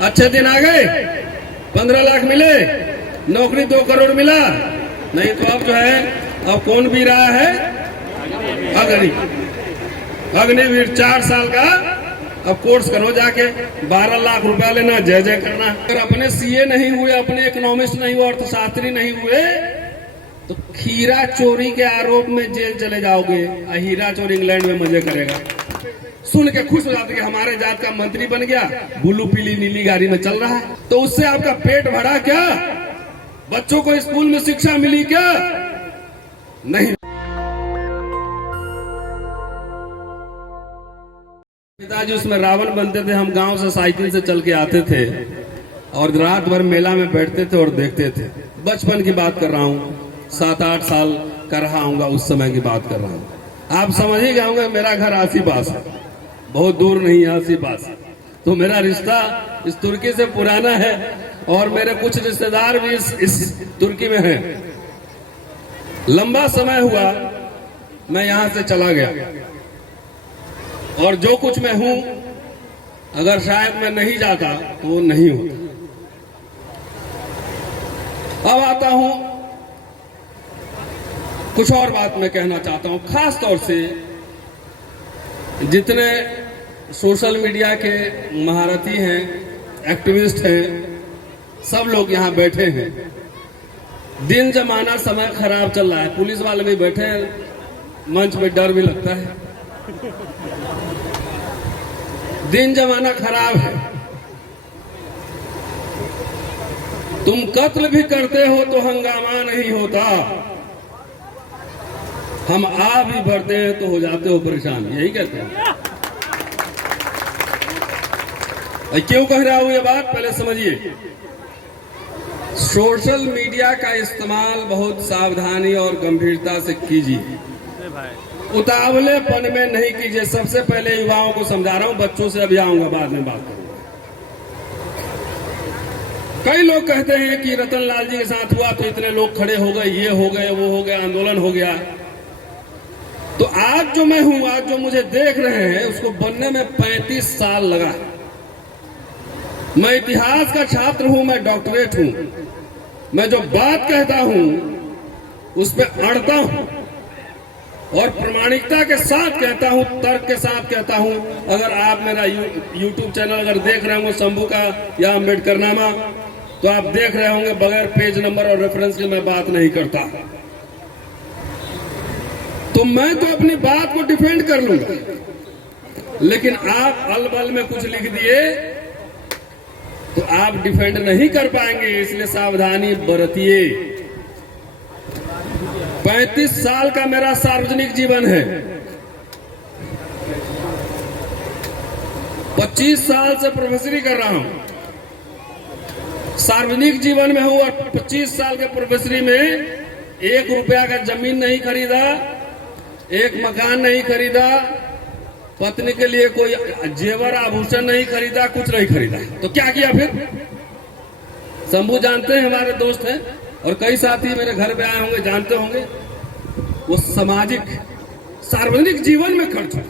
अच्छे दिन आ गए, 15 लाख मिले, नौकरी 2 करोड़ मिला। नहीं तो अब जो है, अब कौन भी रहा है, अग्निवीर 4 साल का अब कोर्स करो जाके, 12 लाख रुपया लेना, जय जय करना। अगर अपने सीए नहीं हुए, अपने इकोनॉमिस्ट नहीं हुए, अर्थशास्त्री नहीं हुए, तो हीरा चोरी के आरोप में जेल चले जाओगे। हीरा चोरी इंग्लैंड में मजे करेगा। सुन के खुश हो जाते कि हमारे जात का मंत्री बन गया, ब्लू पीली नीली गाड़ी में चल रहा है। तो उससे आपका पेट भरा क्या? बच्चों को स्कूल में शिक्षा मिली क्या? नहीं। पिताजी उसमें रावण बनते थे, हम गांव से साइकिल से चल के आते थे और रात भर मेला में बैठते थे और देखते थे। बचपन की बात कर रहा हूँ, 7-8 साल का रहा हूँगा, उस समय की बात कर रहा हूँ। आप समझ ही गए होंगे, मेरा घर आसी पास है, बहुत दूर नहीं, आसी पास। तो मेरा रिश्ता इस तुर्की से पुराना है और मेरे कुछ रिश्तेदार भी इस तुर्की में हैं। लंबा समय हुआ मैं यहां से चला गया और जो कुछ मैं हूं, अगर शायद मैं नहीं जाता तो वो नहीं होता। अब आता हूं, कुछ और बात मैं कहना चाहता हूं, खास तौर से जितने सोशल मीडिया के महारथी हैं, एक्टिविस्ट हैं, सब लोग यहां बैठे हैं। दिन जमाना समय खराब चल रहा है, पुलिस वाले भी बैठे हैं, मंच पे डर भी लगता है। दिन जमाना खराब है, तुम कत्ल भी करते हो तो हंगामा नहीं होता, हम आ भी भरते हैं तो हो जाते हो परेशान। यही कहते हैं। क्यों कह रहा हूं ये बात, पहले समझिए। सोशल मीडिया का इस्तेमाल बहुत सावधानी और गंभीरता से कीजिए, उतावलेपन में नहीं कीजिए। सबसे पहले युवाओं को समझा रहा हूं, बच्चों से अभी आऊंगा, बाद में बात करूंगा। कई लोग कहते हैं कि रतन लाल जी के साथ हुआ तो इतने लोग खड़े हो गए, ये हो गए, वो हो गया, आंदोलन हो गया। तो आज जो मैं हूं, आज जो मुझे देख रहे हैं, उसको बनने में 35 साल लगा। मैं इतिहास का छात्र हूं, मैं डॉक्टरेट हूं। मैं जो बात कहता हूं उस पर अड़ता हूं और प्रामाणिकता के साथ कहता हूं, तर्क के साथ कहता हूं। अगर आप मेरा यूट्यूब चैनल अगर देख रहे होंगे, शंभू का या अम्बेडकरनामा, तो आप देख रहे होंगे बगैर पेज नंबर और रेफरेंस के मैं बात नहीं करता। तो मैं तो अपनी बात को डिफेंड कर लूंगा, लेकिन आप अलबल में कुछ लिख दिए तो आप डिफेंड नहीं कर पाएंगे, इसलिए सावधानी बरतिए। 35 साल का मेरा सार्वजनिक जीवन है, 25 साल से प्रोफेसरी कर रहा हूं, सार्वजनिक जीवन में हूं और 25 साल के प्रोफेसरी में 1 रुपया का जमीन नहीं खरीदा, 1 मकान नहीं खरीदा, पत्नी के लिए कोई जेवर आभूषण नहीं खरीदा, कुछ नहीं खरीदा। तो क्या किया फिर? शंभू जानते हैं, हमारे दोस्त हैं और कई साथी मेरे घर पे आए होंगे, जानते होंगे। वो सामाजिक सार्वजनिक जीवन में खर्च हुआ।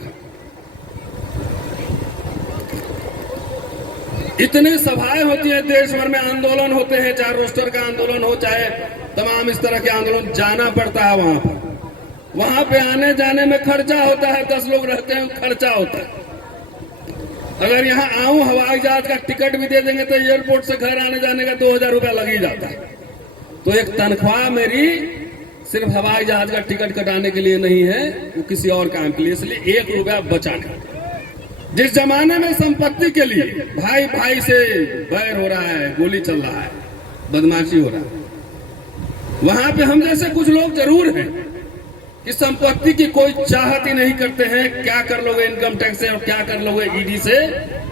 इतने सभाएं होती हैं देश भर में, आंदोलन होते हैं, चाहे रोस्टर का आंदोलन हो, चाहे तमाम इस तरह के आंदोलन, जाना पड़ता है वहां पर। वहां पे आने जाने में खर्चा होता है, 10 लोग रहते हैं, खर्चा होता है। अगर यहाँ आऊं, हवाई जहाज का टिकट भी दे देंगे तो एयरपोर्ट से घर आने जाने का 2000 रुपया लग ही जाता है। तो एक तनख्वाह मेरी सिर्फ हवाई जहाज का टिकट कटाने के लिए नहीं है, वो किसी और काम के लिए, इसलिए 1 रुपया बचाना। जिस जमाने में संपत्ति के लिए भाई भाई से बैर हो रहा है, गोली चल रहा है, बदमाशी हो रहा है, वहां पे हम जैसे कुछ लोग जरूर हैं कि संपत्ति की कोई चाहत ही नहीं करते हैं। क्या कर लोगे इनकम टैक्स से और क्या कर लोगे ईडी से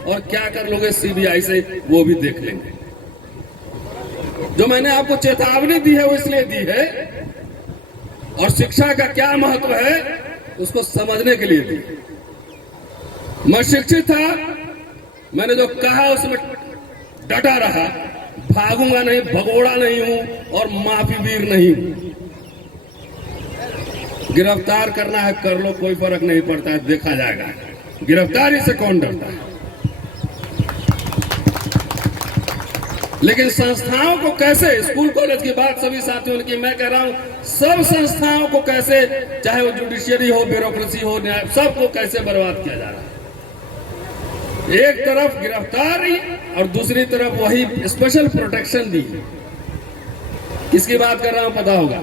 और क्या कर लोगे सीबीआई से, वो भी देख लेंगे। जो मैंने आपको चेतावनी दी है वो इसलिए दी है, और शिक्षा का क्या महत्व है उसको समझने के लिए दी। मैं शिक्षित था, मैंने जो कहा उसमें डटा रहा, भागूंगा नहीं, भगोड़ा नहीं हूं और माफी वीर नहीं हूं। गिरफ्तार करना है कर लो, कोई फर्क नहीं पड़ता है, देखा जाएगा। गिरफ्तारी से कौन डरता है? लेकिन संस्थाओं को कैसे, स्कूल कॉलेज की बात सभी साथियों की मैं कह रहा हूं, सब संस्थाओं को कैसे, चाहे वो जुडिशियरी हो, ब्यूरोक्रेसी हो, न्याय, सबको कैसे बर्बाद किया जा रहा है। एक तरफ गिरफ्तारी और दूसरी तरफ वही स्पेशल प्रोटेक्शन दी। किसकी बात कर रहा हूं पता होगा।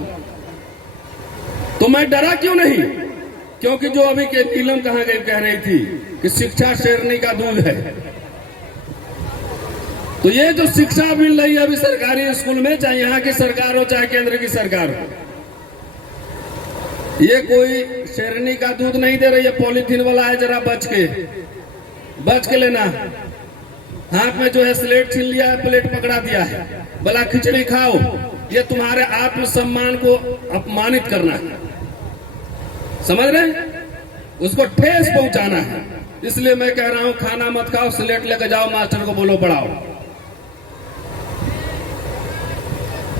तो मैं डरा क्यों नहीं, क्योंकि जो अभी के नीलम कहां गई कह रही थी कि शिक्षा शेरनी का दूध है। तो ये जो शिक्षा मिल रही है अभी सरकारी स्कूल में, चाहे यहाँ की सरकार हो चाहे केंद्र की सरकार हो, ये कोई शेरनी का दूध नहीं दे रही है, पॉलीथीन वाला है। जरा बच के लेना। हाथ में जो है स्लेट छीन लिया है, प्लेट पकड़ा दिया है, भला खिचड़ी खाओ। ये तुम्हारे आत्मसम्मान को अपमानित करना है, समझ रहे हैं? उसको ठेस पहुंचाना है। इसलिए मैं कह रहा हूं, खाना मत खाओ, स्लेट लेकर जाओ, मास्टर को बोलो पढ़ाओ।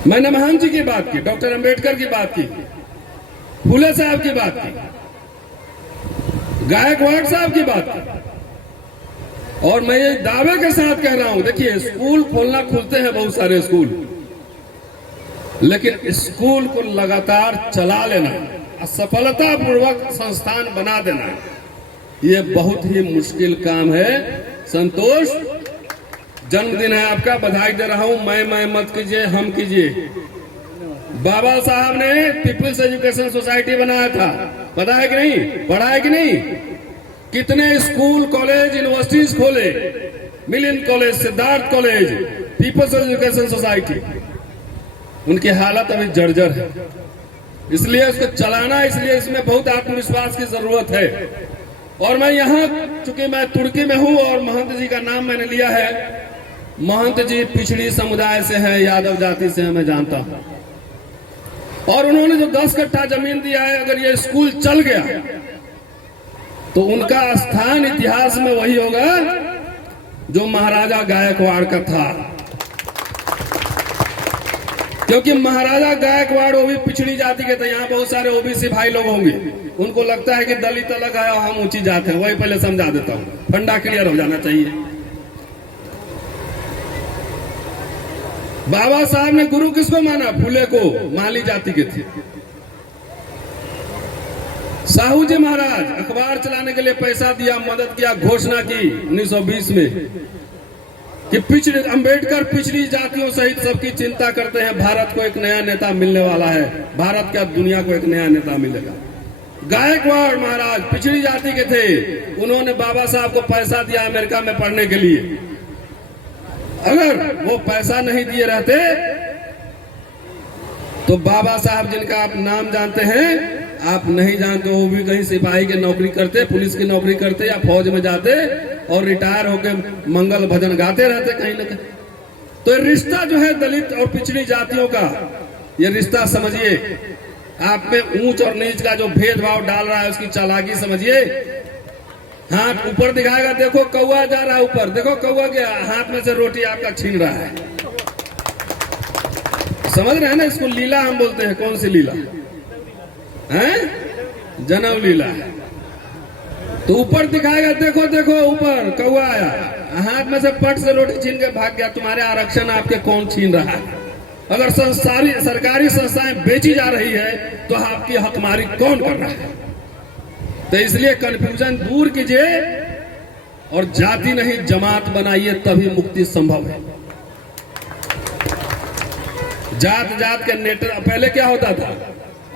मैंने महंत जी की बात की, डॉक्टर अंबेडकर की बात की, फूले साहब की बात की, गायकवाड़ साहब की बात की, और मैं ये दावे के साथ कह रहा हूं, देखिए स्कूल खोलना, खुलते हैं बहुत सारे स्कूल, लेकिन स्कूल को लगातार चला लेना, सफलतापूर्वक संस्थान बना देना, ये बहुत ही मुश्किल काम है। संतोष, जन्मदिन है आपका, बधाई दे रहा हूं। मैं मत कीजिए, हम कीजिए। बाबा साहब ने पीपल्स एजुकेशन सोसाइटी बनाया था, पता है कि नहीं, पढ़ा है कि नहीं? कितने स्कूल, कॉलेज, यूनिवर्सिटीज खोले, Milind College, Siddharth College, People's Education Society. उनकी हालत अभी जर्जर है, इसलिए उसको चलाना, इसलिए इसमें बहुत आत्मविश्वास की जरूरत है। और मैं यहाँ, चूंकि मैं तुर्की में हूँ और महंत जी का नाम मैंने लिया है, महंत जी पिछड़ी समुदाय से हैं, यादव जाति से हैं, मैं जानता हूँ। और उन्होंने जो 10 कट्ठा जमीन दिया है, अगर ये स्कूल चल गया तो उनका स्थान इतिहास में वही होगा जो महाराजा गायकवाड़ का था। क्योंकि महाराजा गायकवाड़ वो भी पिछड़ी जाति के थे। यहाँ बहुत सारे ओबीसी भाई लोग होंगे, उनको लगता है कि दलित अलग है और हम ऊंची जात हैं। वही पहले समझा देता हूँ, फंडा क्लियर हो जाना चाहिए। बाबा साहब ने गुरु किसको माना? फूले को, माली जाति के थे। साहू जी महाराज अखबार चलाने के लिए पैसा दिया, मदद किया, घोषणा की 1920 में कि पिछड़ी, अंबेडकर पिछड़ी जातियों सहित सबकी चिंता करते हैं, भारत को एक नया नेता मिलने वाला है, भारत क्या दुनिया को एक नया नेता मिलेगा। गायकवाड़ महाराज पिछड़ी जाति के थे, उन्होंने बाबा साहब को पैसा दिया अमेरिका में पढ़ने के लिए। अगर वो पैसा नहीं दिए रहते तो बाबा साहब, जिनका आप नाम जानते हैं, आप नहीं जानते, वो भी कहीं सिपाही की नौकरी करते, पुलिस की नौकरी करते या फौज में जाते और रिटायर होकर मंगल भजन गाते रहते कहीं न कहीं। तो रिश्ता जो है दलित और पिछड़ी जातियों का, ये रिश्ता समझिए। आप में ऊंच और नीच का जो भेदभाव डाल रहा है, उसकी चालाकी समझिए। हाथ ऊपर दिखाएगा, देखो कौवा जा रहा है ऊपर, देखो कौवा के हाथ में से रोटी आपका छीन रहा है। समझ रहे हैं ना? इसको लीला हम बोलते हैं। कौन सी लीला है? जन्म लीला। तो ऊपर दिखाएगा, देखो देखो ऊपर कौवा आया, हाथ में से पट से रोटी छीन के भाग गया। तुम्हारे आरक्षण आपके कौन छीन रहा है? अगर सरकारी संस्थाएं बेची जा रही है तो आपकी हकमारी कौन कर रहा है? तो इसलिए कंफ्यूजन दूर कीजिए और जाति नहीं जमात बनाइए, तभी मुक्ति संभव है। जात जात के नेता, पहले क्या होता था,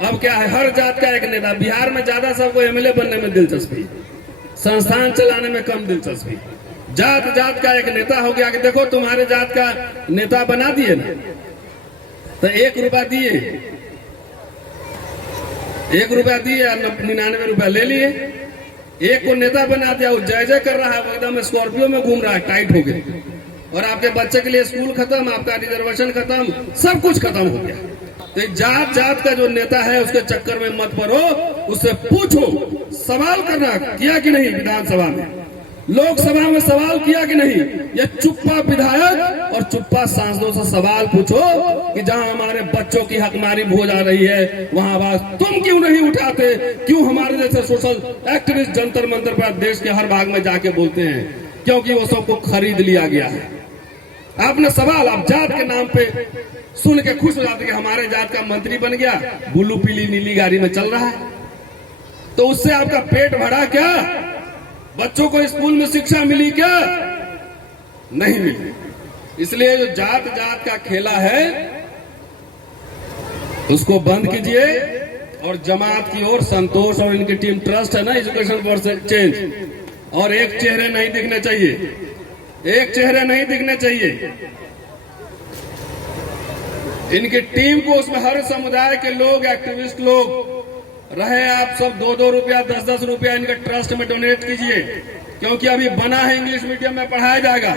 अब क्या है? हर जात का एक नेता। बिहार में ज्यादा सबको एमएलए बनने में दिलचस्पी, संस्थान चलाने में कम दिलचस्पी। जात जात का एक नेता हो गया कि देखो तुम्हारे जात का नेता बना दिए ना, तो 1 रुपया दिए, 1 रुपया दिए, 99 रुपया ले लिए। एक को नेता बना दिया, वो जय जय कर रहा है, वो एकदम स्कॉर्पियो में घूम रहा है, टाइट हो गया। और आपके बच्चे के लिए स्कूल खत्म, आपका रिजर्वेशन खत्म, सब कुछ खत्म हो गया। तो जात जात का जो नेता है उसके चक्कर में मत पड़ो, उससे पूछो, सवाल करना किया कि नहीं? विधानसभा में, लोकसभा में सवाल किया कि नहीं? ये चुप्पा विधायक और चुप्पा सांसदों से सवाल पूछो कि जहां हमारे बच्चों की हकमारी हो जा रही है, वहां आवाज तुम क्यों नहीं उठाते? क्यों हमारे जैसे सोशल एक्टिविस्ट जंतर मंतर पर देश के हर भाग में जाके बोलते हैं? क्योंकि वो सबको खरीद लिया गया है। आपने सवाल, आप जात के नाम पे सुन के खुश हो जाते कि हमारे जात का मंत्री बन गया, ब्लू पीली नीली गाड़ी में चल रहा है, तो उससे आपका पेट भरा क्या? बच्चों को स्कूल में शिक्षा मिली क्या? नहीं मिली। इसलिए जो जात जात का खेला है उसको बंद कीजिए और जमात की ओर संतोष और इनकी टीम ट्रस्ट है ना, एजुकेशन फॉर चेंज, और एक चेहरे नहीं दिखने चाहिए, एक चेहरे नहीं दिखने चाहिए। इनकी टीम को उसमें हर समुदाय के लोग, एक्टिविस्ट लोग रहे, आप सब 2-2 रुपया 10-10 रुपया इनके ट्रस्ट में डोनेट कीजिए, क्योंकि अभी बना है, इंग्लिश मीडियम में पढ़ाया जाएगा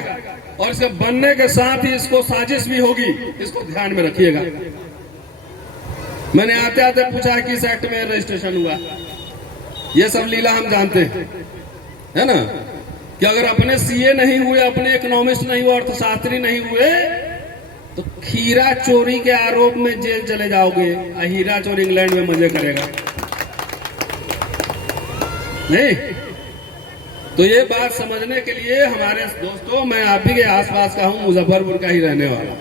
और इसके बनने के साथ ही इसको साजिश भी होगी, इसको ध्यान में रखिएगा। मैंने आते आते पूछा किस एक्ट में रजिस्ट्रेशन हुआ, ये सब लीला हम जानते हैं, है ना, कि अगर अपने सीए नहीं हुए, अपने इकोनॉमिस्ट नहीं हुए, अर्थशास्त्री नहीं हुए, तो खीरा चोरी के आरोप में जेल चले जाओगे। हीरा चोर इंग्लैंड में मजे करेगा नहीं। तो ये बात समझने के लिए हमारे दोस्तों, मैं आप ही के आसपास का हूं, मुजफ्फरपुर का ही रहने वाला,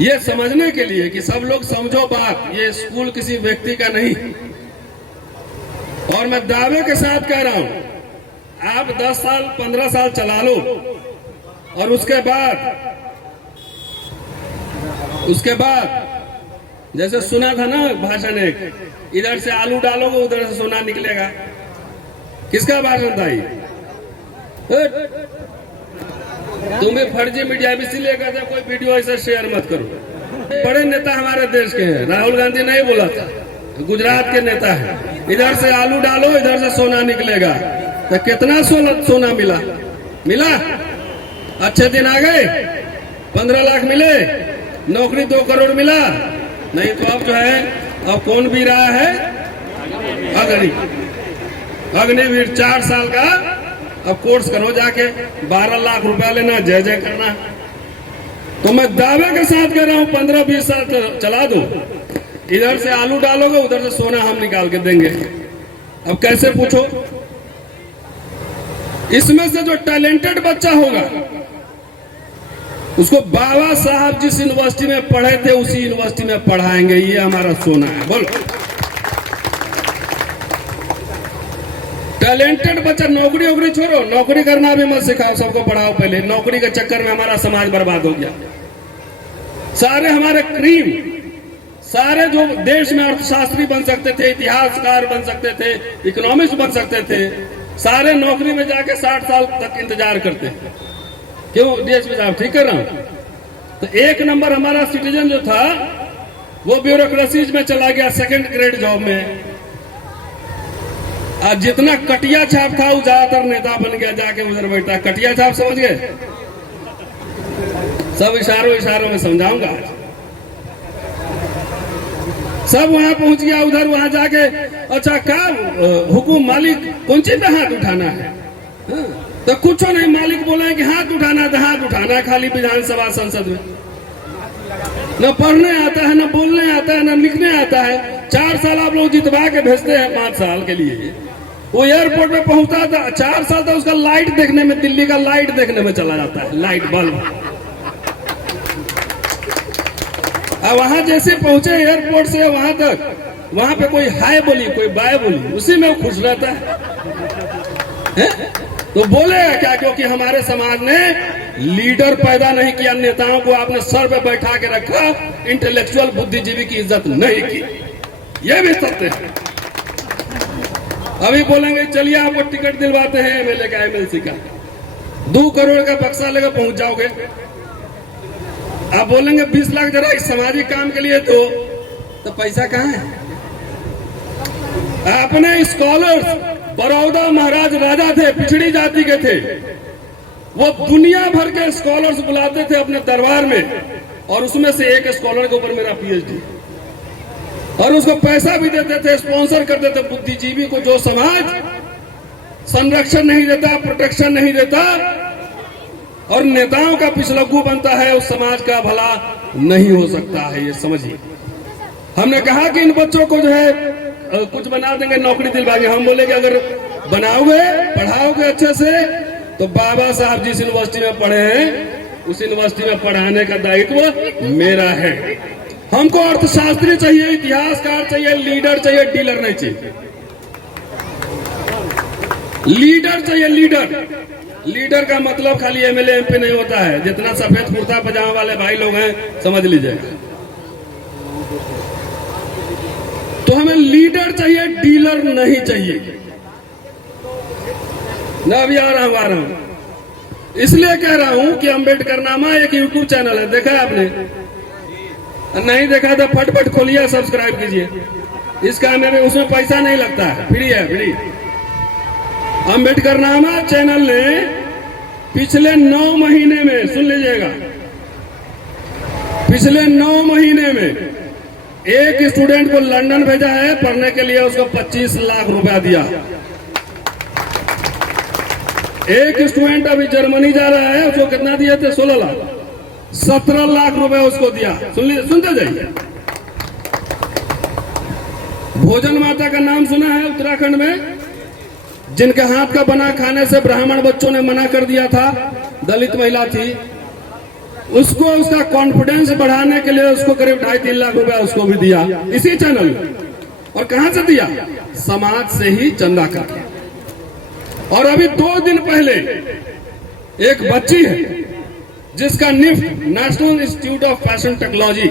ये समझने के लिए कि सब लोग समझो बात, ये स्कूल किसी व्यक्ति का नहीं। और मैं दावे के साथ कह रहा हूं, आप 10 साल 15 साल चला लो और उसके बाद जैसे सुना था ना भाषण, एक इधर से आलू डालोगे उधर से सोना निकलेगा। किसका भाषण था ये? तुम्हें फर्जी मीडिया भी इसीलिए कहते कोई वीडियो ऐसा शेयर मत करो। बड़े नेता हमारे देश के हैं, राहुल गांधी नहीं बोला था, गुजरात के नेता है, इधर से आलू डालो इधर से सोना निकलेगा। तो कितना सोना मिला? अच्छे दिन आ गए, 15 लाख मिले, नौकरी 2 करोड़ मिला नहीं। तो अब जो है, अब कौन भी रहा है? अग्निवीर 4 साल का अब कोर्स करो जाके, 12 लाख रुपया लेना, जय जय करना। तो मैं दावे के साथ कह रहा हूं 15-20 साल चला दो, इधर से आलू डालोगे उधर से सोना हम निकाल के देंगे। अब कैसे पूछो? इसमें से जो टैलेंटेड बच्चा होगा उसको बाबा साहब जिस यूनिवर्सिटी में पढ़े थे उसी यूनिवर्सिटी में पढ़ाएंगे, ये हमारा सोना है। बोलो, टैलेंटेड बच्चा, नौकरी छोड़ो, नौकरी करना भी मत सिखाओ, सबको पढ़ाओ पहले। नौकरी के चक्कर में हमारा समाज बर्बाद हो गया। सारे हमारे क्रीम, सारे जो देश में अर्थशास्त्री बन सकते थे, इतिहासकार बन सकते थे, इकोनॉमिस्ट बन सकते थे, सारे नौकरी में जाके 60 साल तक इंतजार करते हैं। क्यों? डीएसपी साहब ठीक कर रहा हूं। तो 1 नंबर हमारा सिटीजन जो था वो ब्यूरोक्रेसीज में चला गया, 2nd ग्रेड जॉब में। आज जितना कटिया छाप था वो ज्यादातर नेता बन गया, जाके उधर बैठा। कटिया छाप समझ गए? सब इशारों में समझाऊंगा। सब वहां पहुंच गया, उधर वहां जाके अच्छा का हुकुम मालिक कौन चीज पे हाथ उठाना है? तो कुछ नहीं, मालिक बोले कि हाथ उठाना तो हाथ उठाना, खाली विधानसभा संसद में न पढ़ने आता है, न बोलने आता है, न लिखने आता है। 4 साल आप लोग जितवा के भेजते हैं 5 साल के लिए। वो एयरपोर्ट पे पहुंचता था, 4 साल तक उसका लाइट देखने में, दिल्ली का लाइट देखने में चला जाता है, लाइट बल्ब। अब वहां जैसे पहुंचे एयरपोर्ट से वहां तक, वहां पे कोई हाय बोली, कोई बाय बोली, उसी में वो खुश रहता है। तो बोलेगा क्या? क्योंकि हमारे समाज ने लीडर पैदा नहीं किया, नेताओं को आपने सर पे बैठा के रखा, इंटेलेक्चुअल बुद्धिजीवी की इज्जत नहीं की। यह भी सत्य है। अभी बोलेंगे चलिए आपको टिकट दिलवाते हैं एमएलए का, एमएलसी का, 2 करोड़ का बक्सा लेकर पहुंच जाओगे। आप बोलेंगे 20 लाख जरा इस सामाजिक काम के लिए तो पैसा कहां है? अपने स्कॉलर्स, बड़ौदा महाराज राजा थे, पिछड़ी जाति के थे, वो दुनिया भर के स्कॉलर्स बुलाते थे अपने दरबार में, और उसमें से एक स्कॉलर के ऊपर मेरा पीएचडी, और उसको पैसा भी देते थे, स्पॉन्सर करते थे। बुद्धिजीवी को जो समाज संरक्षण नहीं देता, प्रोटेक्शन नहीं देता, और नेताओं का पिछलग्गू बनता है, उस समाज का भला नहीं हो सकता है, ये समझिए। हमने कहा कि इन बच्चों को जो है कुछ बना देंगे, नौकरी दिलवाएंगे। हम बोले कि अगर बनाओगे, पढ़ाओगे अच्छे से, तो बाबा साहब जिस यूनिवर्सिटी में पढ़े हैं उस यूनिवर्सिटी में पढ़ाने का दायित्व मेरा है। हमको अर्थशास्त्री चाहिए, इतिहासकार चाहिए, लीडर चाहिए, डीलर नहीं चाहिए। लीडर चाहिए, लीडर। लीडर का मतलब खाली एमएलए एमपी नहीं होता है। जितना सफेद कुर्ता पजामा वाले भाई लोग हैं समझ लीजिएगा। तो हमें लीडर चाहिए, डीलर नहीं चाहिए। मैं अभी आ रहा हूं इसलिए कह रहा हूं कि अम्बेडकर नामा एक यूट्यूब चैनल है, देखा है आपने? नहीं देखा तो फटफट खोलिए, सब्सक्राइब कीजिए। इसका हमें उसमें पैसा नहीं लगता है, फ्री है, फ्री। अम्बेडकर नामा चैनल ने पिछले 9 महीने में, सुन लीजिएगा, पिछले 9 महीने में एक स्टूडेंट को लंदन भेजा है पढ़ने के लिए, उसको 25 लाख रुपया दिया। एक स्टूडेंट अभी जर्मनी जा रहा है, उसको कितना दिए थे? 16 लाख, 17 लाख रुपए उसको दिया। सुनते जाइए। भोजन माता का नाम सुना है उत्तराखंड में? जिनके हाथ का बना खाने से ब्राह्मण बच्चों ने मना कर दिया था, दलित महिला थी, उसको उसका कॉन्फिडेंस बढ़ाने के लिए उसको करीब 2.5-3 लाख रुपया उसको भी दिया, इसी चैनल में। और कहां से दिया? समाज से ही चंदा करके। और अभी 2 दिन पहले एक बच्ची है जिसका NIFT, National Institute of Fashion Technology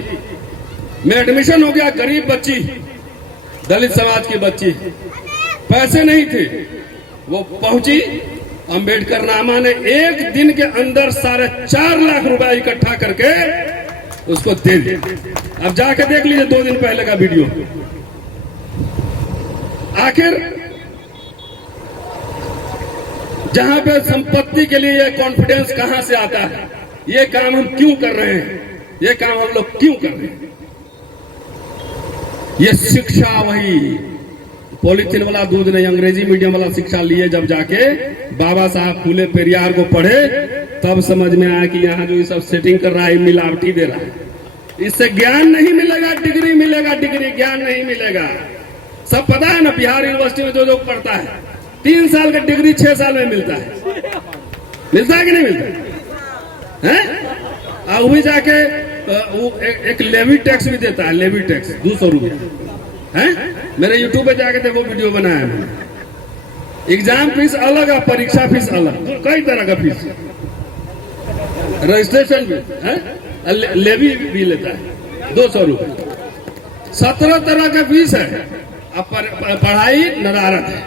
में एडमिशन हो गया। गरीब बच्ची, दलित समाज की बच्ची, पैसे नहीं थे, वो पहुंची। अंबेडकर नामा ने एक दिन के अंदर 4.5 लाख रुपया इकट्ठा करके उसको दे दिया। अब जाके देख लीजिए 2 दिन पहले का वीडियो। आखिर जहां पे संपत्ति के लिए ये कॉन्फिडेंस कहां से आता है? ये काम हम क्यों कर रहे हैं? ये काम हम लोग क्यों कर रहे हैं? ये शिक्षा वही पॉलिथीन वाला दूध नहीं, अंग्रेजी मीडियम वाला शिक्षा लिए जब जाके बाबा साहब फूले पेरियार को पढ़े, तब समझ में आया कि यहाँ जो ये सब सेटिंग कर रहा है मिलावटी दे रहा है। इससे ज्ञान नहीं मिलेगा, डिग्री मिलेगा, डिग्री ज्ञान नहीं मिलेगा। सब पता है ना, बिहार यूनिवर्सिटी में जो लोग पढ़ता है 3 साल का डिग्री 6 साल में मिलता है। मिलता है कि नहीं मिलता है? वो भी जाके एक लेवी टैक्स भी देता है, लेवी टैक्स 200 रुपया है। मेरे यूट्यूब पे जाके देखो, वीडियो बनाया है मैंने। एग्जाम फीस अलग है, परीक्षा फीस अलग, कई तरह का फीस, रजिस्ट्रेशन भी है, लेवी भी लेता है 200 रुपये। 17 तरह का फीस है। अब पढ़ाई नदारत है,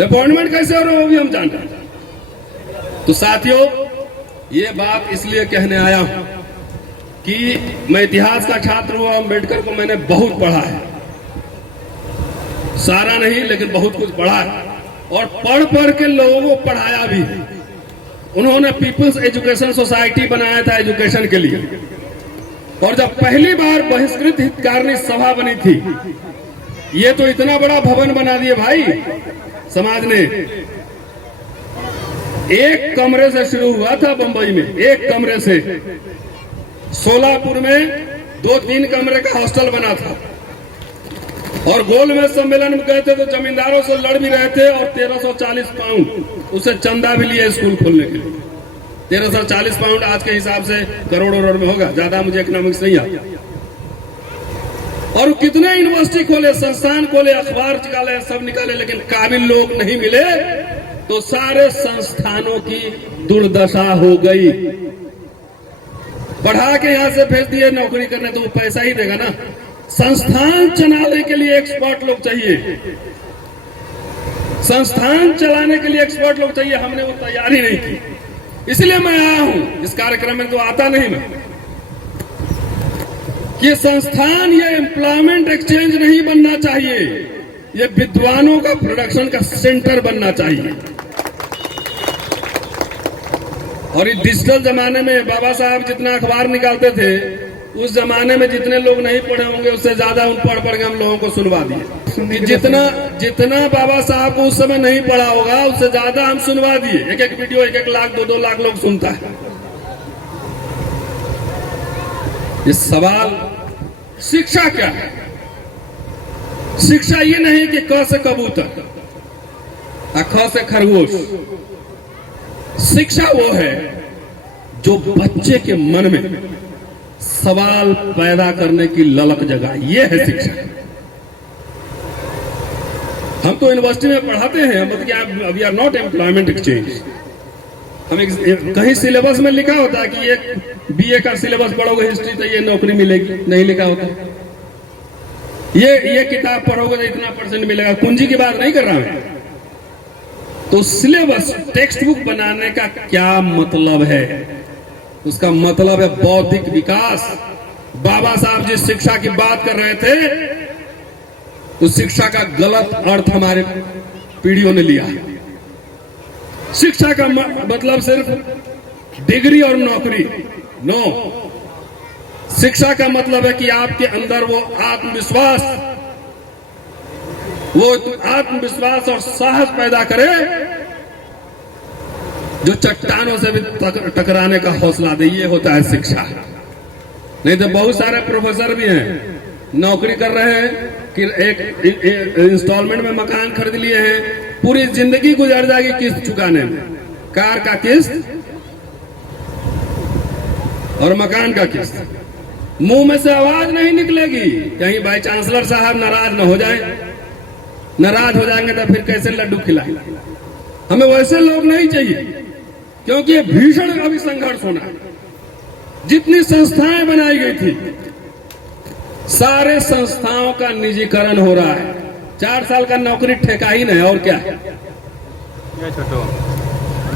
अपॉइंटमेंट कैसे हो रहा है वो भी हम जानते हैं। तो साथियों, ये बात इसलिए कहने आया हूं कि मैं इतिहास का छात्र हूं। अम्बेडकर को मैंने बहुत पढ़ा है, सारा नहीं लेकिन बहुत कुछ पढ़ा है, और पढ़ पढ़ के लोगों को पढ़ाया भी। उन्होंने पीपल्स एजुकेशन सोसाइटी बनाया था एजुकेशन के लिए, और जब पहली बार बहिष्कृत हितकारिणी सभा बनी थी, ये तो इतना बड़ा भवन बना दिए भाई समाज ने। एक कमरे से शुरू हुआ था बंबई में, एक कमरे से। सोलापुर में 2-3 कमरे का हॉस्टल बना था, और गोल में सम्मेलन में गए थे तो जमींदारों से लड़ भी रहे थे, और 1340 पाउंड उसे चंदा भी लिया स्कूल खोलने के लिए। 1340 पाउंड आज के हिसाब से करोड़ों में होगा, ज्यादा मुझे इकोनॉमिक्स नहीं आता। और कितने यूनिवर्सिटी खोले, संस्थान खोले, अखबार निकाले, सब निकाले, लेकिन काबिल लोग नहीं मिले, तो सारे संस्थानों की दुर्दशा हो गई। पढ़ा के यहां से भेज दिए नौकरी करने, तो वो पैसा ही देगा ना। संस्थान चलाने के लिए एक्सपर्ट लोग चाहिए, संस्थान चलाने के लिए एक्सपर्ट लोग चाहिए। हमने वो तैयारी नहीं की, इसलिए मैं आया हूं इस कार्यक्रम में। तो आता नहीं मैं, ये संस्थान, ये एम्प्लॉयमेंट एक्सचेंज नहीं बनना चाहिए, ये विद्वानों का प्रोडक्शन का सेंटर बनना चाहिए। और इस डिजिटल जमाने में बाबा साहब जितना अखबार निकालते थे, उस जमाने में जितने लोग नहीं पढ़े होंगे उससे ज्यादा उन पढ़ के हम लोगों को सुनवा दिए। जितना बाबा साहब को उस समय नहीं पढ़ा होगा, उससे ज्यादा हम सुनवा दिए। एक वीडियो 1-1 लाख 2-2 लाख लोग सुनता है। इस सवाल शिक्षा क्या है? शिक्षा ये नहीं कि क से कबूतर, ख से खरगोश, शिक्षा वो है जो बच्चे के मन में सवाल पैदा करने की ललक जगाए, ये है शिक्षा। हम तो यूनिवर्सिटी में पढ़ाते हैं, मतलब कि we are not employment exchange. हम कहीं सिलेबस में लिखा होता है कि ये बीए का सिलेबस पढ़ोगे हिस्ट्री तो ये नौकरी मिलेगी, नहीं लिखा होता। ये किताब पढ़ोगे तो इतना % मिलेगा, कुंजी की बात नहीं कर रहा मैं। तो सिलेबस टेक्स्ट बुक बनाने का क्या मतलब है? उसका मतलब है बौद्धिक विकास। बाबा साहब जिस शिक्षा की बात कर रहे थे उस शिक्षा का गलत अर्थ हमारे पीढ़ियों ने लिया। शिक्षा का मतलब सिर्फ डिग्री और नौकरी, नो। शिक्षा का मतलब है कि आपके अंदर वो आत्मविश्वास और साहस पैदा करे जो चट्टानों से भी टकराने का हौसला दे। ये होता है शिक्षा। नहीं तो बहुत सारे प्रोफेसर भी हैं, नौकरी कर रहे हैं कि एक इंस्टॉलमेंट में मकान खरीद लिए हैं, पूरी जिंदगी गुजर जाएगी किस्त चुकाने में, कार का किस्त और मकान का किस्त। मुंह में से आवाज नहीं निकलेगी, कहीं वाइस चांसलर साहब नाराज न हो जाए। नाराज हो जाएंगे तो फिर कैसे लड्डू खिलाएंगे? हमें वैसे लोग नहीं चाहिए, क्योंकि ये भीषण अभी संघर्ष होना है। जितनी संस्थाएं बनाई गई थी, सारे संस्थाओं का निजीकरण हो रहा है। 4 साल का नौकरी ठेका ही नहीं, और क्या है?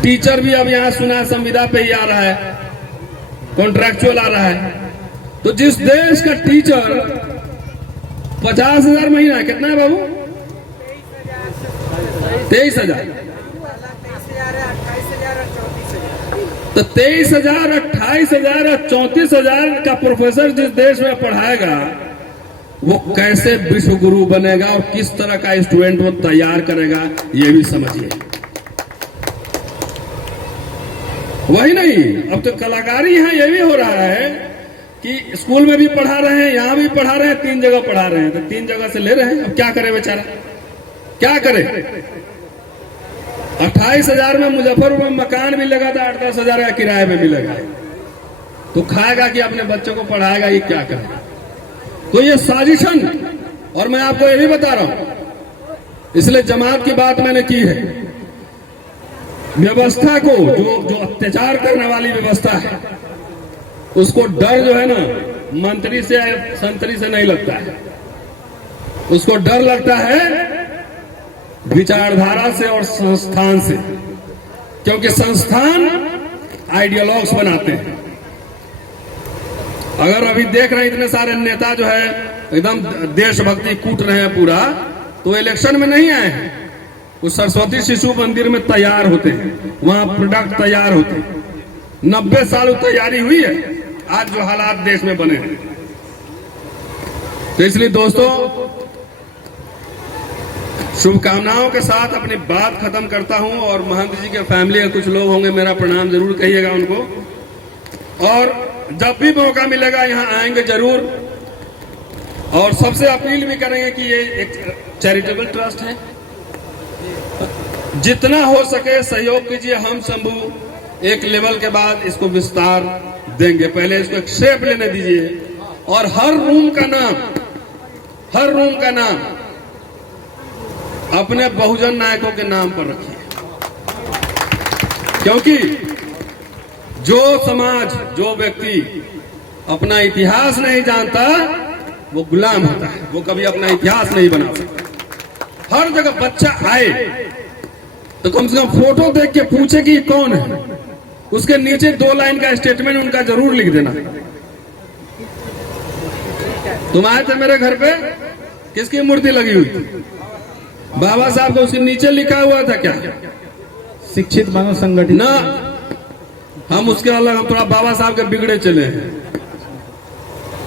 टीचर भी अब यहाँ सुना संविदा पे ही आ रहा है, कॉन्ट्रैक्चुअल आ रहा है। तो जिस देश का टीचर 50,000 महीना, कितना है बाबू? 23,000। तो 23,000, 28,000 और 34,000 का प्रोफेसर जिस देश में पढ़ाएगा वो कैसे विश्व गुरु बनेगा और किस तरह का स्टूडेंट वो तैयार करेगा, ये भी समझिए। वही नहीं, अब तो कलाकारी यहाँ ये भी हो रहा है कि स्कूल में भी पढ़ा रहे हैं, यहाँ भी पढ़ा रहे हैं, 3 जगह पढ़ा रहे हैं, तो 3 जगह से ले रहे हैं। अब क्या करे बेचारा, क्या करे? 28,000 में मुजफ्फरपुर में मकान भी लगा था, 8-10,000 का किराए में मिलेगा। तो खाएगा कि अपने बच्चों को पढ़ाएगा, ये क्या करेगा? तो ये साजिशन, और मैं आपको ये भी बता रहा हूं, इसलिए जमात की बात मैंने की है। व्यवस्था को, जो अत्याचार करने वाली व्यवस्था है, उसको डर जो है ना मंत्री से संतरी से नहीं लगता है, उसको डर लगता है विचारधारा से और संस्थान से, क्योंकि संस्थान आइडियोलॉग्स बनाते हैं। अगर अभी देख रहे हैं इतने सारे नेता जो है एकदम देशभक्ति कूट रहे हैं पूरा, तो इलेक्शन में नहीं आए हैं, वो सरस्वती शिशु मंदिर में तैयार होते हैं, वहां प्रोडक्ट तैयार होते हैं। 90 साल तैयारी हुई है, आज जो हालात देश में बने हैं। तो इसलिए दोस्तों, शुभकामनाओं के साथ अपनी बात खत्म करता हूं, और महंत जी के फैमिली के कुछ लोग होंगे, मेरा प्रणाम जरूर कहिएगा उनको, और जब भी मौका मिलेगा यहाँ आएंगे जरूर। और सबसे अपील भी करेंगे कि ये एक चैरिटेबल ट्रस्ट है, जितना हो सके सहयोग कीजिए। हम शंभू एक लेवल के बाद इसको विस्तार देंगे, पहले इसको एक शेप लेने दीजिए, और हर रूम का नाम अपने बहुजन नायकों के नाम पर रखिए, क्योंकि जो समाज, जो व्यक्ति अपना इतिहास नहीं जानता वो गुलाम होता है, वो कभी अपना इतिहास नहीं बना सकता। हर जगह बच्चा आए तो कम से कम फोटो देख के पूछे कि कौन है, उसके नीचे 2 लाइन का स्टेटमेंट उनका जरूर लिख देना। तुम आए थे मेरे घर पे, किसकी मूर्ति लगी हुई थी? बाबा साहब को, उसके नीचे लिखा हुआ था क्या? शिक्षित मानव संगठन ना, हम उसके अलग, हम थोड़ा बाबा साहब के बिगड़े चले हैं।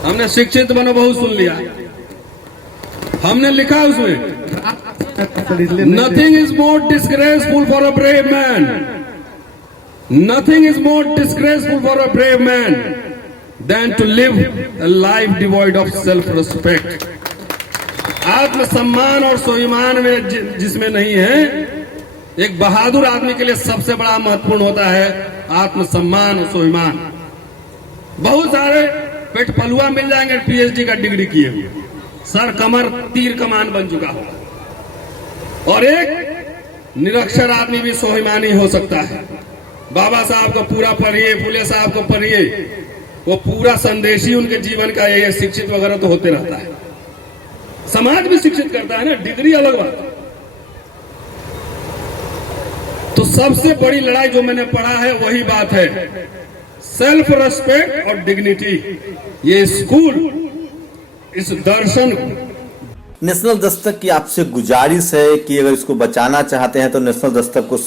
हमने शिक्षित बनो बहुत सुन लिया, हमने लिखा उसमें, nothing is more disgraceful for a brave man, nothing is more disgraceful for a brave man than to live a life devoid of self respect. आत्मसम्मान और स्वाभिमान में जिसमें नहीं है, एक बहादुर आदमी के लिए सबसे बड़ा महत्वपूर्ण होता है आत्मसम्मान और स्वाभिमान। बहुत सारे पेट पलुआ मिल जाएंगे पीएचडी का डिग्री किए हुए, सर कमर तीर कमान बन चुका हो, और एक निरक्षर आदमी भी स्वाभिमानी हो सकता है। बाबा साहब को पूरा पढ़िए, फुले साहब को पढ़िए, वो पूरा संदेश ही उनके जीवन का ये शिक्षित वगैरह तो होते रहता है। समाज भी शिक्षित करता है ना, डिग्री अलग बात है। तो सबसे बड़ी लड़ाई जो मैंने पढ़ा है वही बात है, सेल्फ रेस्पेक्ट और डिग्निटी। ये स्कूल इस दर्शन नेशनल दस्तक की आपसे गुजारिश है कि अगर इसको बचाना चाहते हैं तो नेशनल दस्तक को